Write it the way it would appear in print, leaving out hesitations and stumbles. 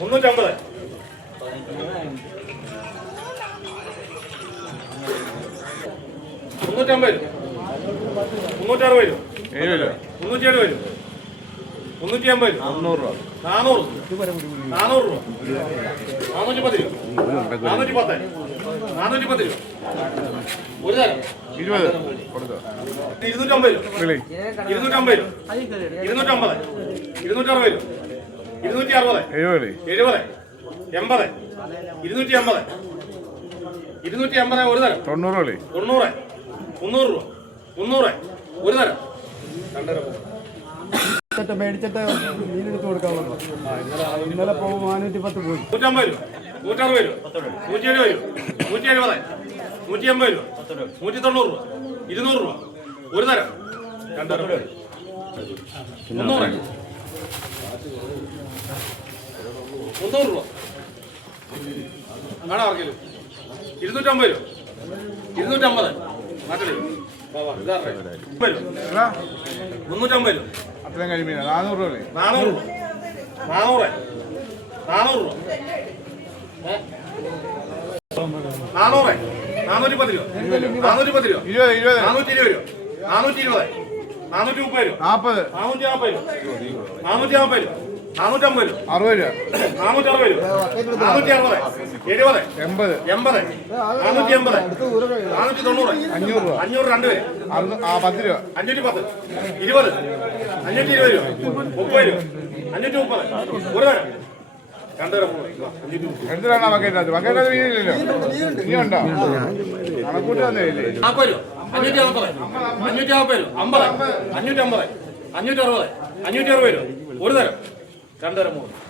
350. 350. 360. 370. 350. 400 രൂപ. 400 രൂപ. 410 രൂപ. 410. 410 രൂപ. ഒരു തരം 20 250 രൂപ. 250 രൂപ. 250. 260 രൂപ. 260. 70. 80. 250. 250 ഒരു തരം 90 300 രൂപ. 300 ഒരു തരം മേടിച്ചിട്ട് മീനെടുത്ത് കൊടുക്കാനുള്ളത് ഇന്നലെ പോകുമ്പോൾ 410 പോയി 150 രൂപ. 160 രൂപ. 170 രൂപ. 170. 180 രൂപ. 190 രൂപ. 200 രൂപ ഒരു തരം 300 രൂപ വേണം ആർക്കെങ്കിലും 250 രൂപ. 250 നാട്ടിൽ 350 രൂപ. അത്രയും കരിമീന 400 രൂപ 400 രൂപ. 400 രൂപ. 400. 410 രൂപ. 410 രൂപ. 20 420 രൂപ. 420. 430 രൂപ. 40 440 രൂപ. 440 രൂപ. 450 രൂപ. 60 രൂപ 460 രൂപ. 460. 70. 80 80. 480. 490. 500 രൂപ 500 രണ്ടുപേര് 10 രൂപ 510. 20. 520 രൂപ. 30 രൂപ. 530. ഒരു തരം രണ്ടുതരം എന്തിനാണ് ബക്കറ്റിനകത്ത് ബക്കറ്റിനകത്ത് മീനില്ലല്ലോ ഇനിയുണ്ടോ കണക്കൂട്ടി വന്നില്ലേ 40 രൂപ. 540. 540 രൂപ. 50. 550. 560. 560 രൂപ ഒരു തരം രണ്ടുതരം 3